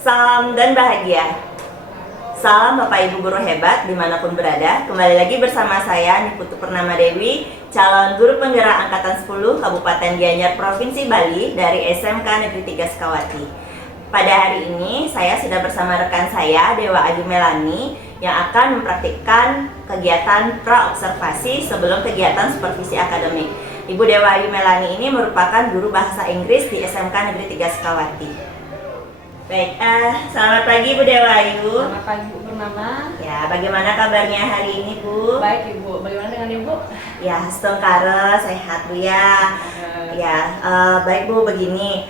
Salam dan bahagia. Salam Bapak Ibu guru hebat dimanapun berada. Kembali lagi bersama saya Niputu Purnama Dewi, calon guru penggerak angkatan 10 Kabupaten Gianyar Provinsi Bali dari SMK Negeri 3 Sukawati. Pada hari ini saya sudah bersama rekan saya Dewa Ayu Melani yang akan mempraktikkan kegiatan pra-observasi sebelum kegiatan supervisi akademik. Ibu Dewa Ayu Melani ini merupakan guru bahasa Inggris di SMK Negeri 3 Sukawati. Baik, selamat pagi Bu Dewa Ayu. Selamat pagi Bu Purnama. Ya, bagaimana kabarnya hari ini Bu? Baik Ibu, bagaimana dengan Ibu? Ya, setengkara sehat Bu ya. Ya, baik Bu, begini.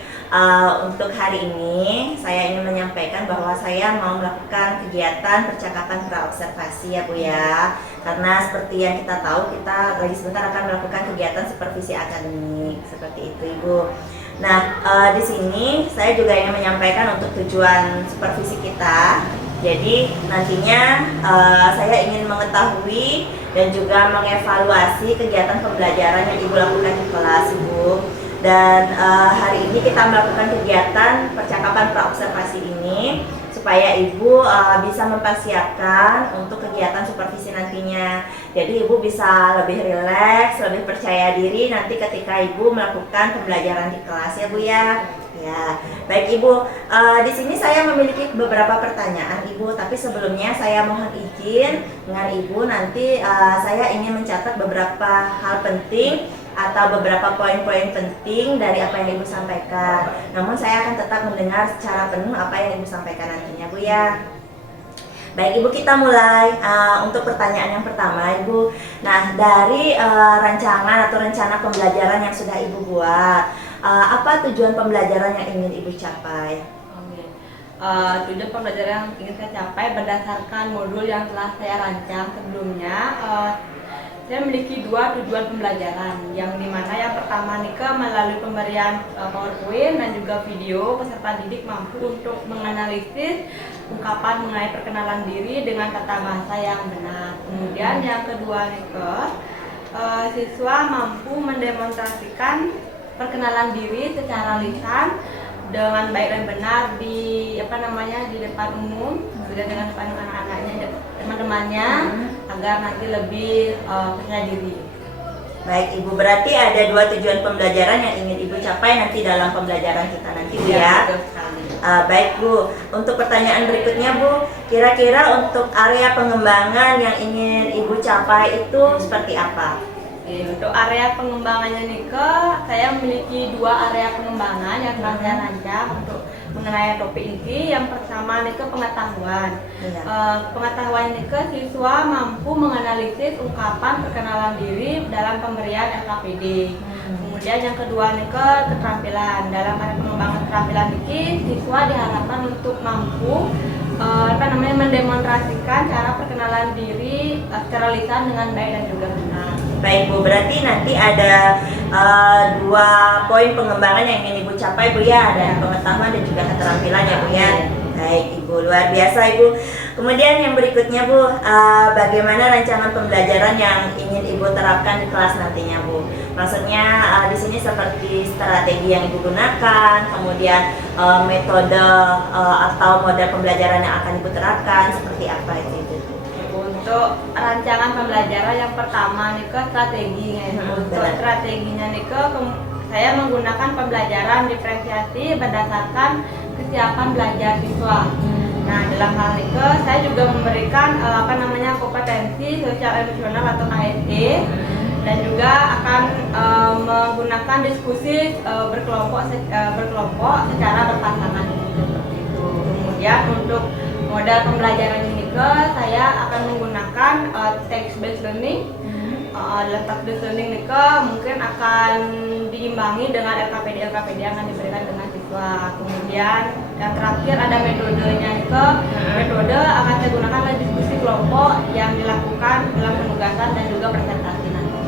Untuk hari ini saya ingin menyampaikan bahwa saya mau melakukan kegiatan percakapan pra-observasi ya Bu ya. Karena seperti yang kita tahu, kita lagi sebentar akan melakukan kegiatan supervisi akademik seperti itu Ibu. Nah, di sini saya juga ingin menyampaikan untuk tujuan supervisi kita. Jadi nantinya saya ingin mengetahui dan juga mengevaluasi kegiatan pembelajaran yang Ibu lakukan di kelas Ibu. Dan hari ini kita melakukan kegiatan percakapan pra-observasi ini supaya Ibu bisa mempersiapkan untuk kegiatan supervisi nantinya. Jadi Ibu bisa lebih rileks, lebih percaya diri nanti ketika Ibu melakukan pembelajaran di kelas ya Bu ya. Ya, baik Ibu. Di sini saya memiliki beberapa pertanyaan Ibu, tapi sebelumnya saya mohon izin dengan Ibu nanti saya ingin mencatat beberapa hal penting atau beberapa poin-poin penting dari apa yang Ibu sampaikan. Namun saya akan tetap mendengar secara penuh apa yang Ibu sampaikan nantinya Bu ya. Baik Ibu, kita mulai untuk pertanyaan yang pertama Ibu. Nah, dari rancangan atau rencana pembelajaran yang sudah Ibu buat, apa tujuan pembelajaran yang ingin Ibu capai? Tujuan pembelajaran yang ingin saya capai berdasarkan modul yang telah saya rancang sebelumnya. Saya memiliki dua tujuan pembelajaran, yang dimana yang pertama melalui pemberian PowerPoint dan juga video, peserta didik mampu untuk menganalisis ungkapan mengenai perkenalan diri dengan tata bahasa yang benar. Kemudian yang kedua siswa mampu mendemonstrasikan perkenalan diri secara lisan dengan baik dan benar di depan umum, juga dengan depan anak-anaknya, teman-temannya, agar nanti lebih percaya diri. Baik Ibu, berarti ada dua tujuan pembelajaran yang ingin Ibu capai nanti dalam pembelajaran kita nanti Bu ya. Baik Bu, untuk pertanyaan berikutnya Bu, kira-kira untuk area pengembangan yang ingin Ibu capai itu seperti apa? Untuk area pengembangannya saya memiliki dua area pengembangan yang telah saya rancang untuk mengenai topik ini. Yang pertama pengetahuan. Pengetahuan siswa mampu menganalisis ungkapan perkenalan diri dalam pemberian LKPD. Kemudian yang kedua keterampilan. Dalam area pengembangan keterampilan ini, siswa diharapkan untuk mampu mendemonstrasikan cara perkenalan diri secara lisan dengan baik dan juga benar. Baik Bu, berarti nanti ada dua poin pengembangan yang ingin Ibu capai Bu ya, ada pengetahuan dan juga keterampilan ya Bu ya. Baik Ibu, luar biasa Ibu. Kemudian yang berikutnya Bu, bagaimana rancangan pembelajaran yang ingin Ibu terapkan di kelas nantinya Bu? Maksudnya di sini seperti strategi yang Ibu gunakan, kemudian metode atau model pembelajaran yang akan Ibu terapkan seperti apa itu? Untuk rancangan pembelajaran yang pertama strateginya. Untuk strateginya saya menggunakan pembelajaran diferensiasi berdasarkan kesiapan belajar siswa. Nah, dalam hal saya juga memberikan kompetensi sosial emosional atau KSE, dan juga akan menggunakan diskusi berkelompok secara berpasangan seperti itu. Kemudian untuk modal pembelajaran ini saya akan menggunakan text-based learning. Dalam text-based learning mungkin akan diimbangi dengan LKPD yang akan diberikan dengan siswa. Kemudian yang terakhir ada metodenya metode akan saya gunakan adalah diskusi kelompok yang dilakukan dalam penugasan dan juga presentasi nanti.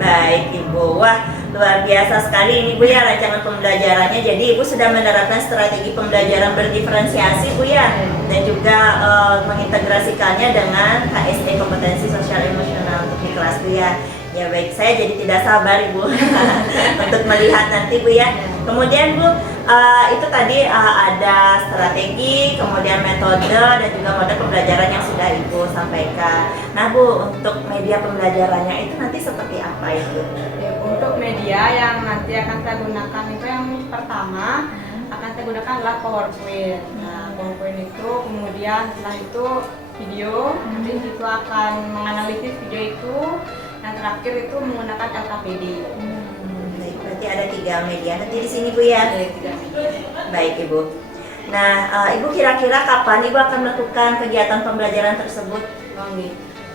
Baik Ibu, wah luar biasa sekali ini Bu ya rancangan pembelajarannya. Jadi Ibu sudah menerapkan strategi pembelajaran berdiferensiasi Bu ya, dan juga mengintegrasikannya dengan KSE kompetensi sosial emosional untuk di kelas Bu ya. Ya baik, saya jadi tidak sabar Ibu untuk melihat nanti Bu ya. Kemudian Bu, itu tadi ada strategi, kemudian metode dan juga mode pembelajaran yang sudah Ibu sampaikan. Nah Bu, untuk media pembelajarannya itu nanti seperti apa itu? Ya, untuk media yang nanti akan saya gunakan itu yang pertama akan saya gunakan adalah PowerPoint. Nah, PowerPoint itu kemudian setelah itu video, nanti itu akan menganalisis video itu. Yang terakhir itu menggunakan LKPD. Baik, berarti ada 3 media nanti di sini Bu ya. Baik Ibu. Nah, Ibu kira-kira kapan Ibu akan melakukan kegiatan pembelajaran tersebut?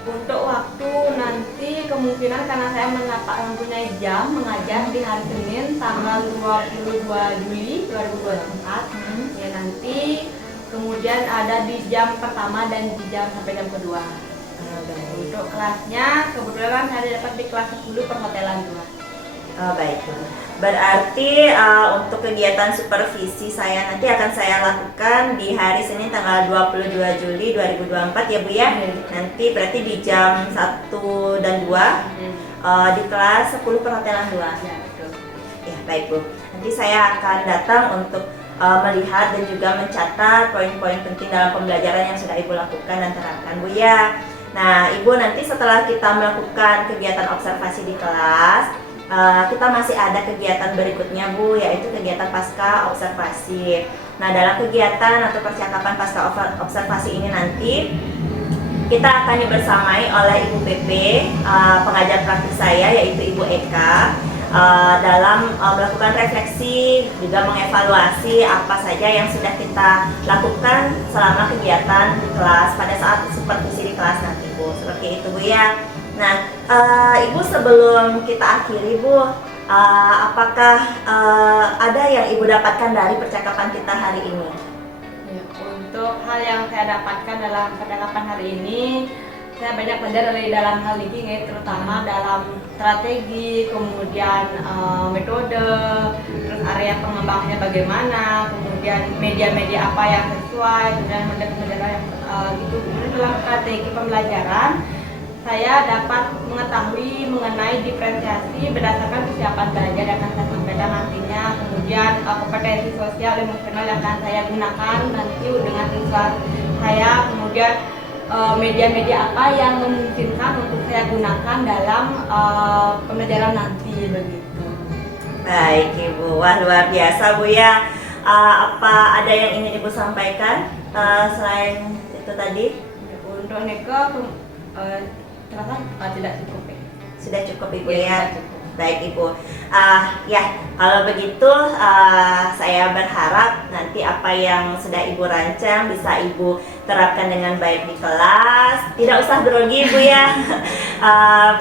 Untuk waktu nanti kemungkinan karena saya mempunyai jam mengajar di hari Senin tanggal 22 Juli 2024. Ya nanti kemudian ada di jam pertama dan di jam sampai jam kedua. Untuk kelasnya kebetulan saya dapat di kelas 10 perhotelan 2. Oh, baik Bu. Berarti untuk kegiatan supervisi saya nanti akan saya lakukan di hari Senin tanggal 22 Juli 2024 ya Bu ya. Nanti berarti di jam 1 dan 2 di kelas 10 perhotelan 2. Ya, betul. Ya, baik Bu. Nanti saya akan datang untuk melihat dan juga mencatat poin-poin penting dalam pembelajaran yang sudah Ibu lakukan dan terapkan Bu ya. Nah, Ibu nanti setelah kita melakukan kegiatan observasi di kelas, kita masih ada kegiatan berikutnya Bu, yaitu kegiatan pasca observasi. Nah, dalam kegiatan atau percakapan pasca observasi ini nanti kita akan dibersamai oleh Ibu PP, pengajar praktik saya yaitu Ibu Eka, dalam melakukan refleksi, juga mengevaluasi apa saja yang sudah kita lakukan selama kegiatan di kelas pada saat supervisi di kelas nanti Bu. Seperti itu Bu ya. Nah, Ibu sebelum kita akhiri Bu, apakah ada yang Ibu dapatkan dari percakapan kita hari ini? Ya, untuk hal yang saya dapatkan dalam percakapan hari ini, saya banyak belajar dari dalam hal ini, terutama dalam strategi, kemudian metode, terus area pengembangannya bagaimana, kemudian media-media apa yang sesuai, kemudian model-model yang gitu. Kemudian dalam strategi pembelajaran, saya dapat mengetahui mengenai diferensiasi berdasarkan kesiapan belajar yang akan saya sampaikan nantinya, kemudian kompetensi sosial emosional yang akan saya gunakan nanti dengan siswa saya, kemudian media-media apa yang memungkinkan untuk saya gunakan dalam pembelajaran nanti begitu. Baik Ibu, wah luar biasa Bu ya. Apa ada yang ingin Ibu sampaikan selain itu tadi? Untuk Niko terasa tidak cukup ya. Sudah cukup Ibu Ya, ya. sudah cukup. Baik Ibu. Ya, kalau begitu saya berharap nanti apa yang sudah Ibu rancang bisa Ibu terapkan dengan baik di kelas. Tidak usah grogi Ibu ya.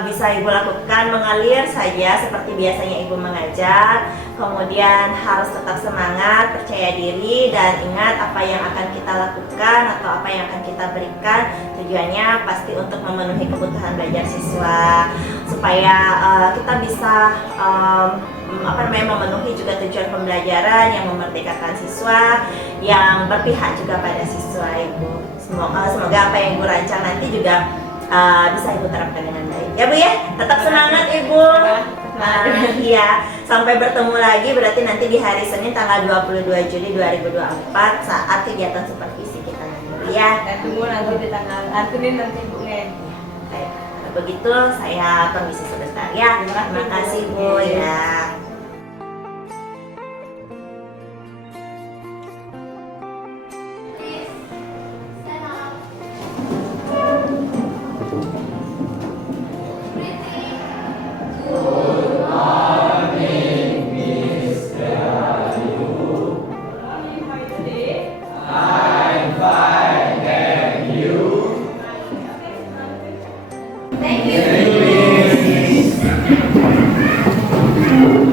Bisa Ibu lakukan mengalir saja seperti biasanya Ibu mengajar. Kemudian harus tetap semangat, percaya diri, dan ingat apa yang akan kita lakukan atau apa yang akan kita berikan tujuannya pasti untuk memenuhi kebutuhan belajar siswa, supaya kita bisa memenuhi juga tujuan pembelajaran yang memerdekakan siswa, yang berpihak juga pada siswa Ibu. Semoga apa yang Ibu rancang nanti juga bisa Ibu terapkan dengan baik ya Bu ya. Tetap semangat Ibu. Iya, sampai bertemu lagi berarti nanti di hari Senin tanggal 22 Juli 2024 saat kegiatan supervisi kita nanti ya. Dan tunggu nanti di tanggal Senin nanti Bu ya. Baik, kalau begitu saya permisi sebentar ya. Terima kasih Bu ya. Thank you.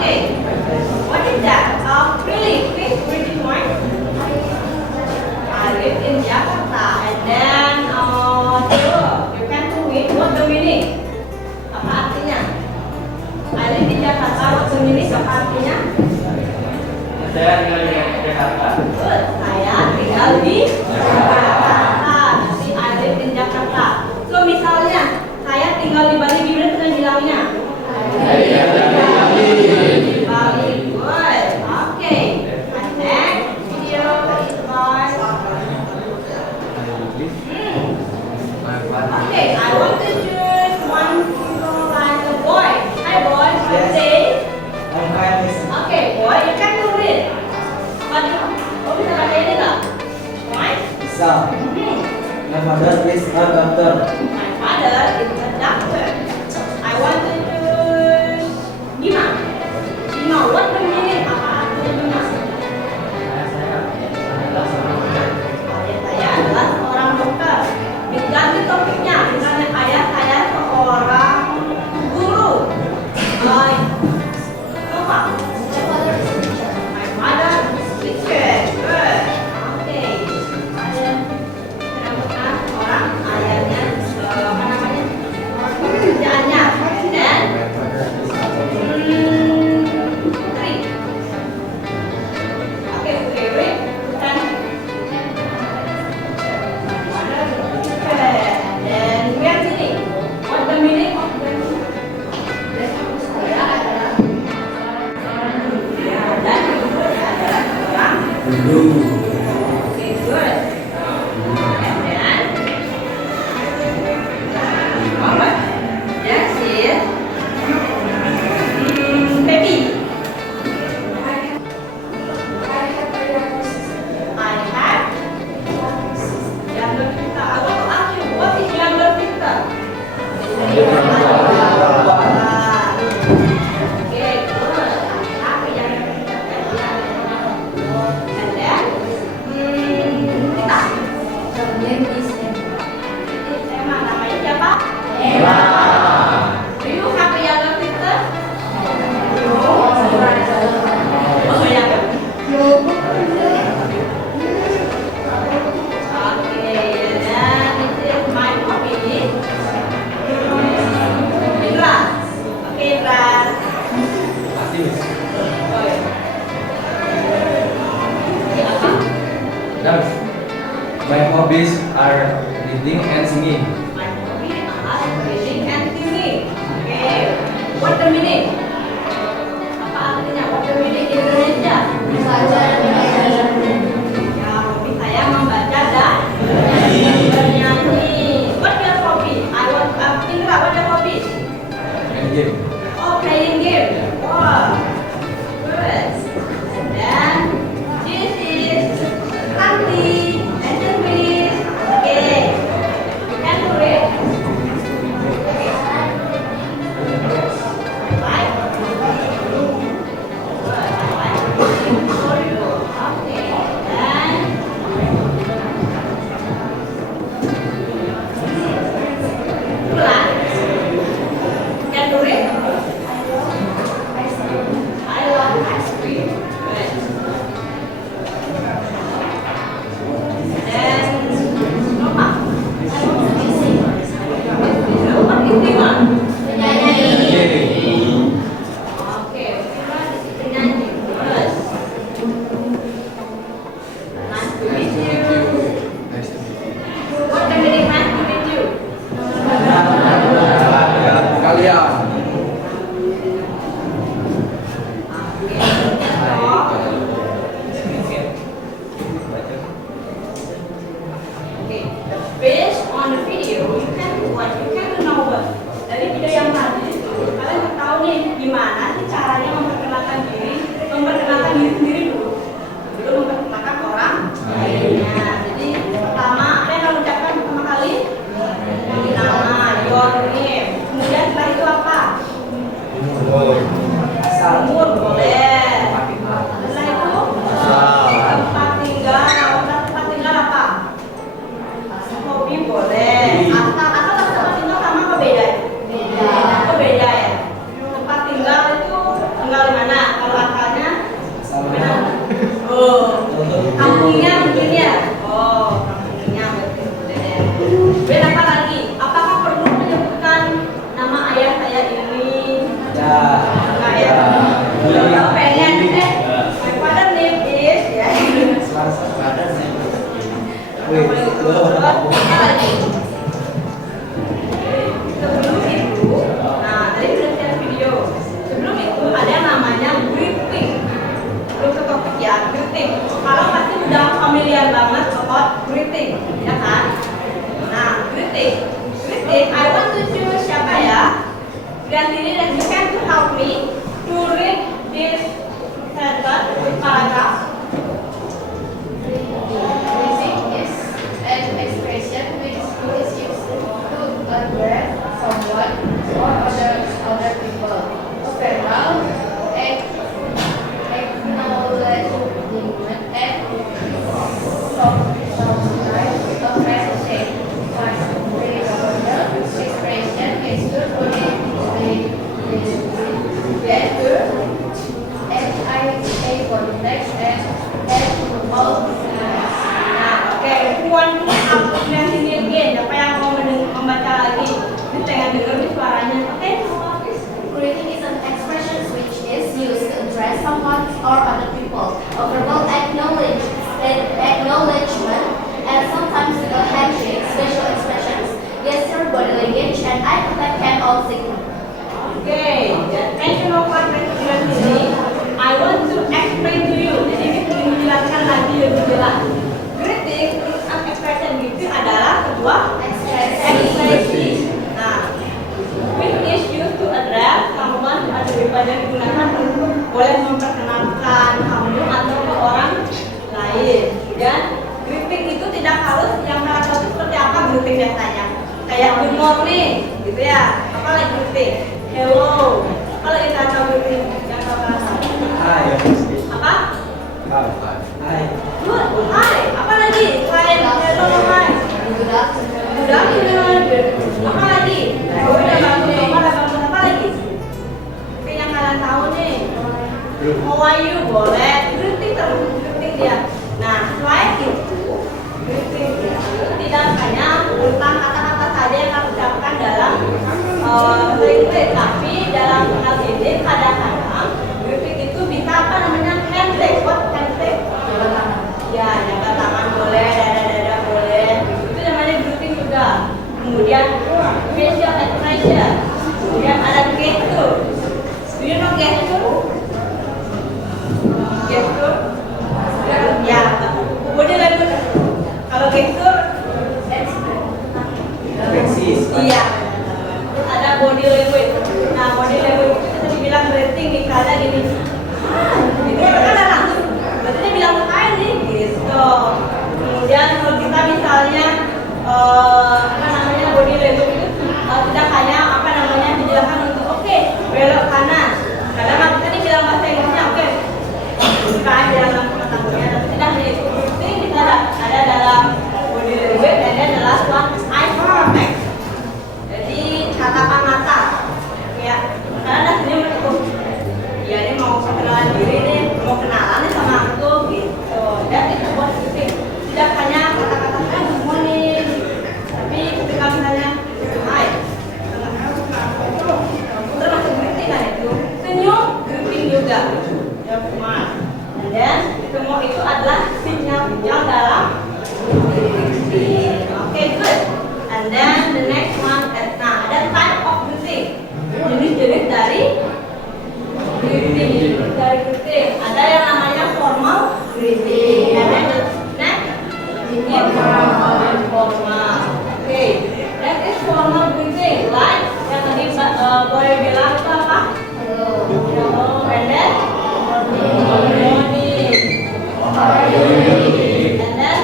Okay. What is that? Really quick reading one. I live in Jakarta, and then you can do it. What the meaning? Apa artinya? I live in Jakarta. What the meaning? Apa artinya? Saya tinggal di Jakarta. Good. Saya tinggal di Jakarta. Jadi I live in Jakarta. So misalnya saya tinggal di Bali, gimana kita bilangnya? Saya tinggal di Bali. Good. Okay. And next video is about. Okay, I want to choose one people like a boy. Hi boy, what say? Okay, boy, you can do it. But oh, bisa pakai ini nggak? Why? My father is a doctor. My father is a doctor. I want to choose Bima. Bima, what the meaning? Apa artinya Bima? Ayah saya adalah seorang dokter. Ganti topiknya, misalnya ayah saya seorang guru. Apa? My mother is teacher. Good. Okay. Saya menemukan orang ayahnya apa namanya? Pekerjaannya. Dan putri. Oke, putri. Dan mother is teacher. Dan lihat sini. What the meaning of the saya adalah seorang guru. Dan ibu saya adalah seorang Guru. okay, good. And then what? Yes, is baby. I have younger sister. I want to ask you, what is younger sister? Okay, good. I have a younger sister. And then, kita. Her name is Emma. Namanya siapa? Emma. Do you have a younger sister? No. Oh, ya. Okay, and then this is my hobby. Indra. Okay, Indra. Oh, ya. Ini apa? Dance. My hobbies are reading and singing. My hobby are reading and singing. Okay. What the meaning? Apa artinya? What the meaning in Indonesia? Ya, hobi saya membaca dan bernyanyi. What your hobby? I want Indra, what your hobby? And game. Oh, playing game. Wow. Good. And then this is Hanti. Listen please. Okay. You can do by someone or other people. A verbal acknowledgement and sometimes a handshake, facial expressions, gesture, body language, and eye contact can all signal. Okay, dan mention of what ini, I want to explain to you. Jadi kita menjelaskan lagi lebih jelas. Greeting expression itu adalah sebuah ekspresi. Nah, which is used to address someone atau daripada digunakan untuk boleh memperkenalkan kamu atau ke orang lain. Dan greeting itu tidak harus yang salah satu seperti apa greeting biasanya. Kayak good morning, gitu ya. Apa lagi greeting? Hello. Apa lagi kata greeting? Yang salah satu. Hi. Apa? Hi. Good. Hi. Apa lagi? Selain hello, hi. Good afternoon. Good afternoon. Apa lagi? Udah bangun nomor, bangun apa lagi? Oke, yang kalian tahu nih. How are you? Boleh. Greeting terus greeting dia. Nah, selain itu, greeting itu tidak hanya tentang kata-kata saja yang kita ucapkan dalam language, tapi dalam LGD kadang-kadang greeting itu bisa apa namanya handshake. What handshake? Ya, jabat tangan boleh, dada-dada boleh. Itu namanya greeting juga. Kemudian facial expression. Kemudian ada gesture. Do you know gesture? Gesture? Ya, body language. Kalau gesture, Eksis. iya. Terus ada body language. Nah, body language itu kita dibilang greeting misalnya gini. Itu kita kan langsung. Berarti dia bilang ke saya nih, gitu. Kemudian kalau kita misalnya apa namanya body language itu tidak hanya apa namanya dijelaskan untuk oke, belok kanan. Kadang kita dibilang bahasa Inggrisnya oke. Bukan jalan sama tangannya, tapi tidak hanya itu. Greeting bisa ada dalam body language dan ada adalah eye contact. Jadi tatapan mata, ya. Karena ada senyum itu. Ya ini mau perkenalan diri nih, mau kenalan nih sama aku gitu. Dan itu buat greeting. Tidak hanya kata-kata good morning, tapi ketika misalnya hi, termasuk greeting kan itu. Senyum greeting juga. Ya cuma. Dan semua itu adalah sinyal-sinyal dalam greeting. Okay, good. And then the next one, nah ada type of greeting. Jenis-jenis dari greeting. Dari greeting. Ada yang namanya formal greeting. And then the next informal. Okay. That is formal greeting. Like yang tadi boleh bilang itu apa? Hello. And then good morning. And then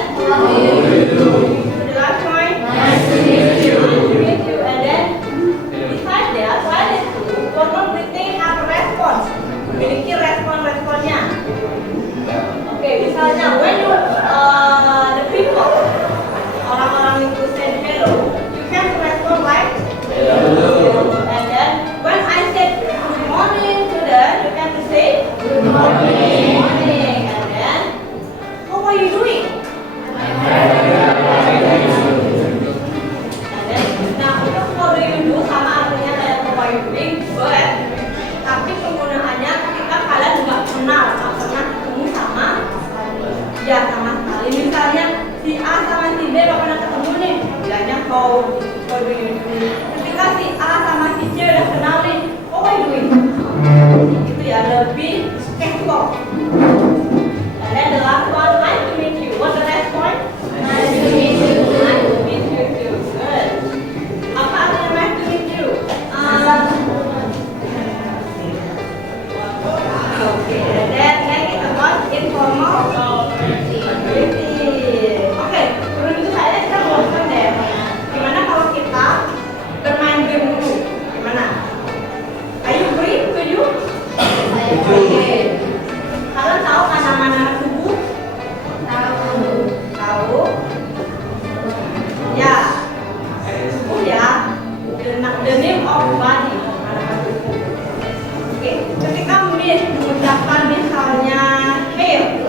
the last point. Nice to meet you. And then besides that, selain itu, formal greeting have response. Memiliki respon-responnya. Oke, misalnya when you the people orang-orang itu say hello, you can respond like hello. And then when I said good morning to them, you can say good morning. And then how are you doing? And then nah itu how do you do sama artinya kayak how are you doing, but tapi penggunaannya ketika kalian nggak kenal, nggak pernah ketemu sama ya sama sekali. Misalnya si A sama si B nggak pernah ketemu nih, bilangnya how do you do. Ketika si A sama si C udah kenal nih, how are you doing? Itu ya lebih casual. And then the last one, nice to meet you. What's the next point? Nice to meet you. Nice to meet you too. Good. Apa artinya nice to meet you? Okay, and then next is about informal greeting. Oke, sebelum itu kita ngomongin deh. Gimana kalau kita bermain game dulu? Gimana? Are you agree? Setuju? Oke. Kalian tahu kan nama tubuh? Tahu? Ya. Tubuh ya. The name of body. Oke, ketika mengucapkan misalnya hair,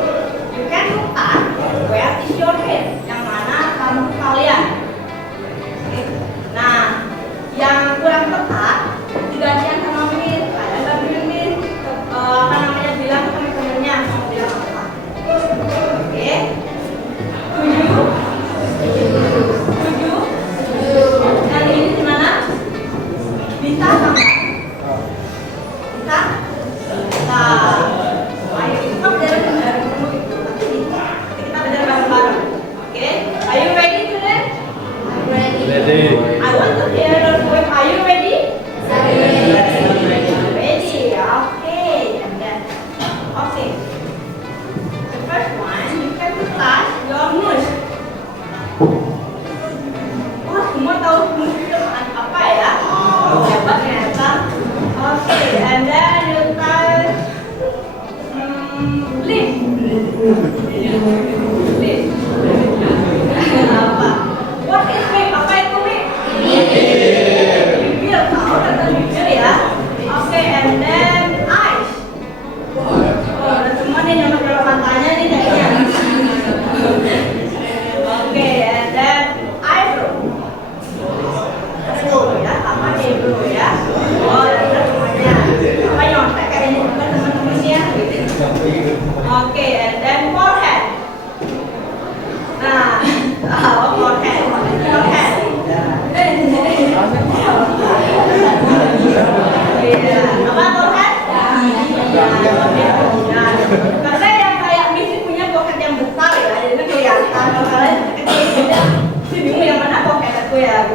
you can look at where is your hair? Yang mana rambut kalian? Oke. Nah, yang kurang tepat digantikan sama miss. Ada nggak miss? Apa namanya bilang Apa? What is whip? Apa itu whip? Bibir. Tahu tentang bibir ya? Oke, and then eyes. Oh, ada semua nih nyampe matanya nih kayaknya. Oke, and then eyebrow. Eyebrow ya, apa eyebrow ya? Oh, ada semuanya. Apa nyontek kayaknya bukan teman-temannya. Oke, and then forehead. Nah, forehead. Forehead. Iya, apa forehead? Nah, karena yang kayak Missy punya forehead yang besar ya, jadi kelihatan. Kalau kalian kecil, sih bingung yang mana forehead aku ya.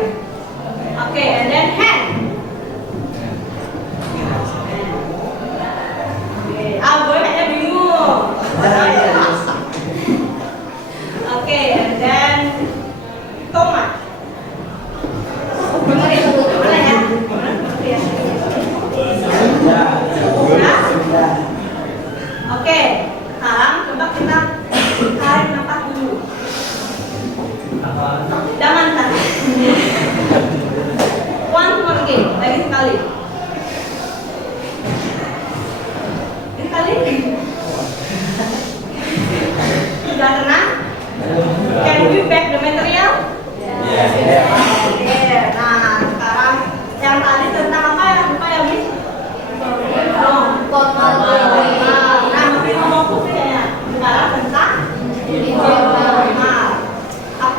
Oke, and then hand. Gue kayaknya bingung. Oke, and then tomat. Bener ya? Bener ya? Bener ya? Nah? Oke, sekarang coba kita tarik nafas dulu. Jangan tarik. One more again, lagi sekali. Sekali. Sudah tenang? Can we pack the material? Oke, nah sekarang yang tadi tentang apa ya? Lupa ya, Miss? Formal. Nah, mungkin ngomong putih ya. Sekarang tentang formal.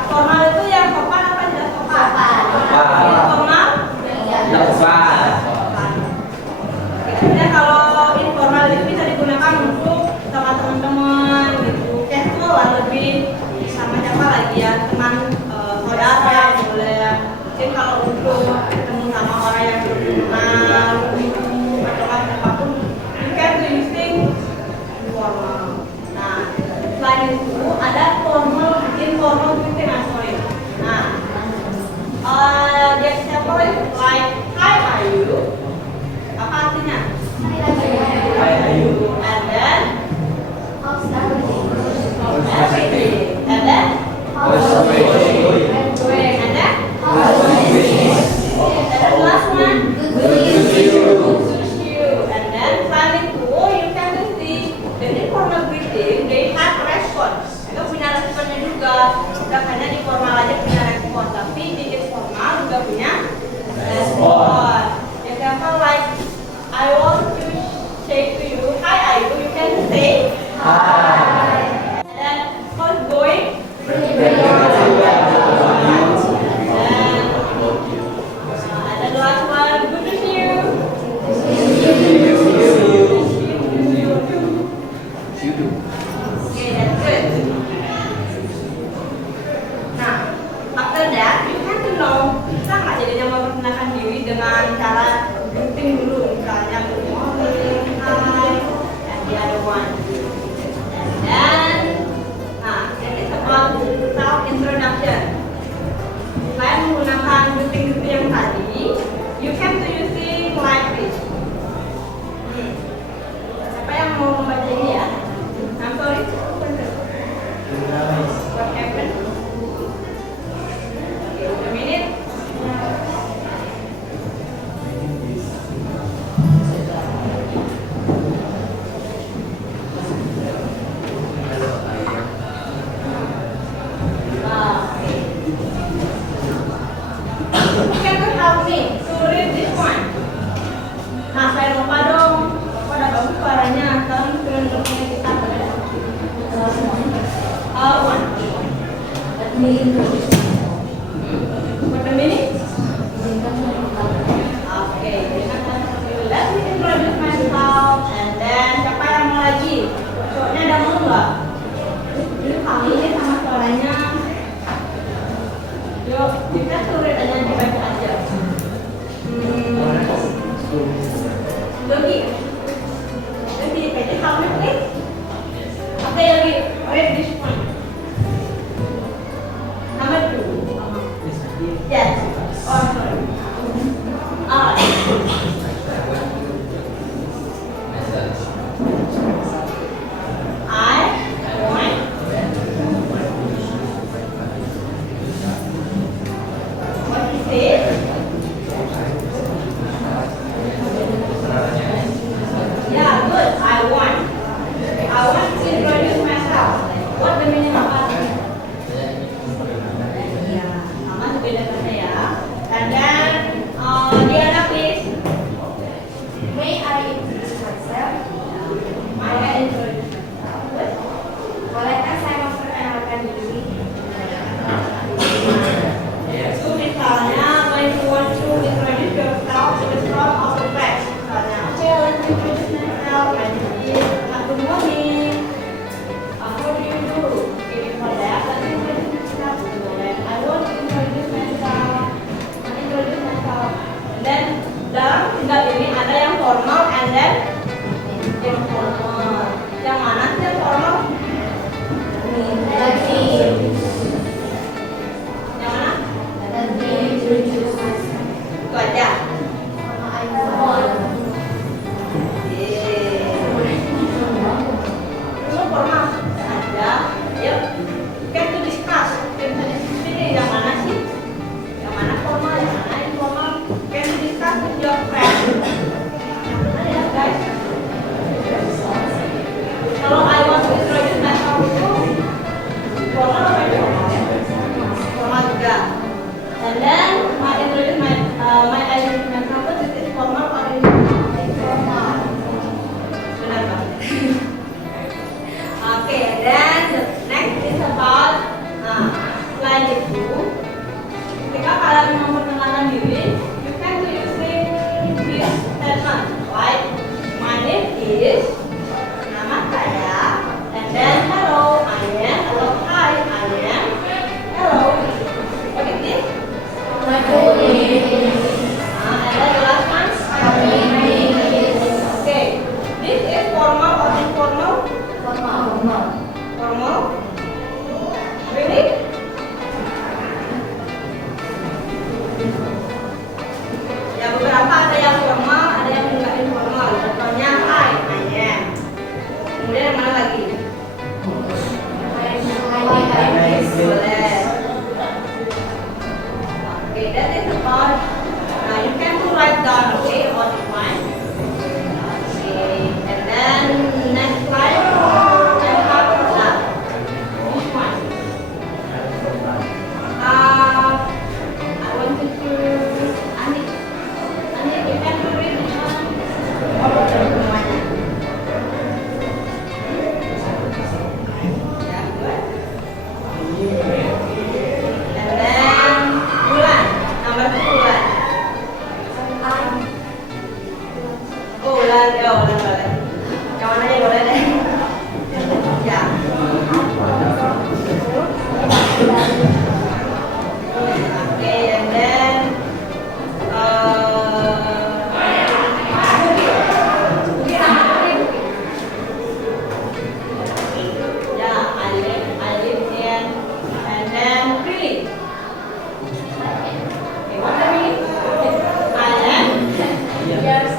Formal itu yang sopan apa tidak sopan? Informal? Biasanya kalau informal itu bisa digunakan untuk sama teman-teman gitu. Casual lah, lebih sama siapa lagi ya, teman saudara boleh. Jadi kalau untuk ketemu sama orang yang belum kenal, guru atau apapun, you can do using formal. Nah, selain itu ada formal, informal greeting, sorry. Nah, dia siapa like hi are you? Apa artinya? And then everything. And then going. And then the last one good to you. And then selain itu you can see the informal greeting they have response. Itu punya responnya juga. Bukan hanya di formal aja punya respon, tapi di informal juga punya respon. Example like I want to say to you, hi Ayu, you can say hi. And then how's it going? And then the last one, good to see you. Okay, that's good. Nah, after that, you have to know bisa nggak jadinya memperkenalkan diri dengan cara greeting dulu, misalnya good morning, hi, and the other one. And then, nah, this is about self introduction. Selain menggunakan greeting yang tadi, you can to using like this. Siapa yang mau membaca ini ya? I'm sorry. What happened? Okay, a minute. Can you help me to read this one? Nah, saya lupa dong. Pada bagus suaranya. Sekarang turun bukunya kita. One. What the meaning? Okay. Let me introduce myself. And then siapa yang mau lagi? Cowoknya ada mau nggak? Ini kami ini sama suaranya. Yuk, kita tulis aja, dibaca aja. Logi, can you help me please? Okay, Logi, read this one. Number 2. depan. Nah, selain itu, ketika kalian memperkenalkan diri, you can do using this statement like my name is, nama saya, and then hello, I am, atau hi, I am, hello. What is this? My name is. And then the last one? Okay. This is formal or informal? Formal? Really? Ya beberapa ada yang formal, ada yang enggak informal. Contohnya hi, I am. Kemudian yang mana lagi? Boleh. Okay, that is about. Now you can to write down, okay, what you want. Okay, and then next slide. I have that. Which one? I want you to. Ani, you can to read this one. Semuanya. Yeah, good. And then bulan, number 2 bulan. Oh, bulan, boleh. Yang mana aja boleh deh. Ya. Okay, and then yeah, I live in, and then really. Okay, what the meaning? I am. Yes.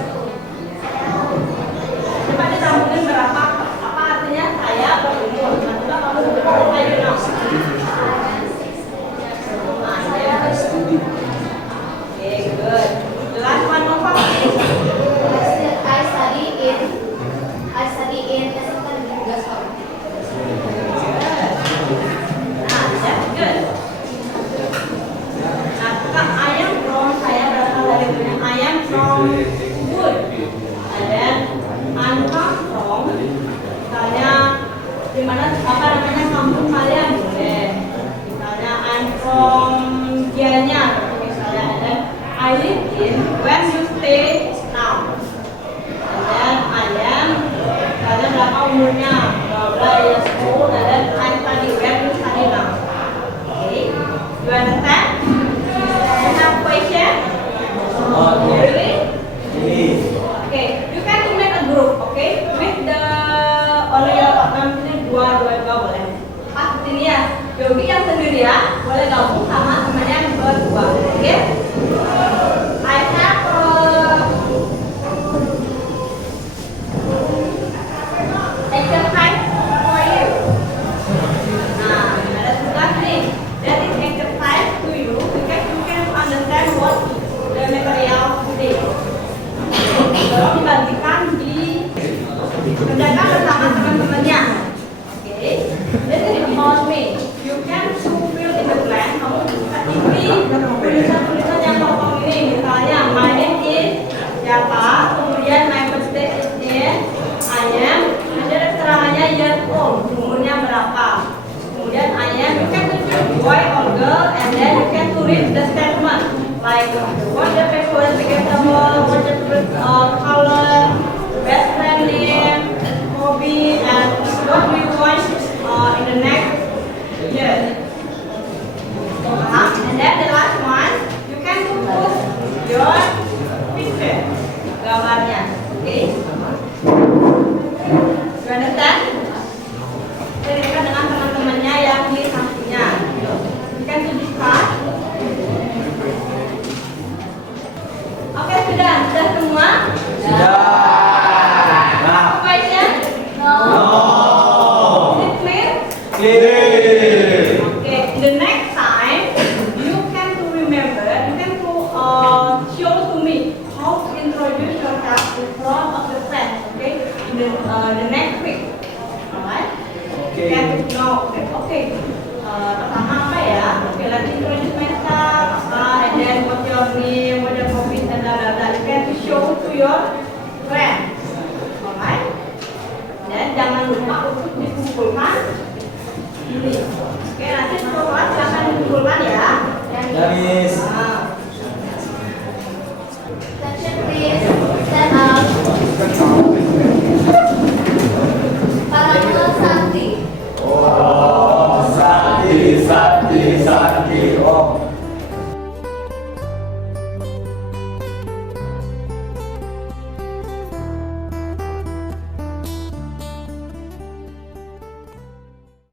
Coba disambungin berapa? Apa artinya saya berumur? Nah, coba kamu sebutkan ayo dong. Okay, good. The last one, Nova. I study in Kesultanan Negara. Nah, that's good. Nah, Kak, I am from, saya berasal dari dunia. I am from wood. And then I'm come from, misalnya di mana apa namanya kampung kalian boleh. Misalnya I'm from Gianyar, misalnya. And then I live in where you stay now. And then I am, kalian berapa umurnya? 12 years old. And then I study where you study now. Okay, you understand? You have question? Really? Okay, you can to make a group, okay? With the only your partner ini dua boleh. Pas di sini ya, Yogi yang sendirian boleh gabung sama temannya yang berdua, oke? I have exercise for you. Nah, ada tugas nih. That is exercise to you because you can understand what the material today. Dibagikan kerjakan bersama teman-temannya. Oke, this is about me. You can fill in the blank. Kamu bisa isi tulisan-tulisan yang kosong ini. Misalnya, my name is siapa, kemudian my birthday is in, I am, nanti ada keterangannya years old, umurnya berapa. Kemudian I am, you can choose boy or girl, and then you can read the statement. Like what the favorite vegetable, what the color, best friend name, hobby, and what we want in the next year. And then the last one, you can put your picture, gambarnya. Okay? You understand? Jadi dengan teman-temannya yang di sampingnya. You can discuss. Oke, sudah semua? Sudah. Question? No. Is it clear? Clear. Okay, the next time you can to remember, you can to show to me how to introduce yourself in front of the friends. Okay, the next week. Alright? Okay. Can to know. Okay. Pertama apa ya? Okay, let's introduce myself. And then what's your name, what your hobbies, and blah blah blah. You can to show to your friends. Alright? Dan jangan lupa untuk dikumpulkan Oke, nanti semua silakan dikumpulkan ya. Ya, Miss. Attention please. Stand up. Paragraf Sakti. Oh, sakti, sakti, sakti. Oh,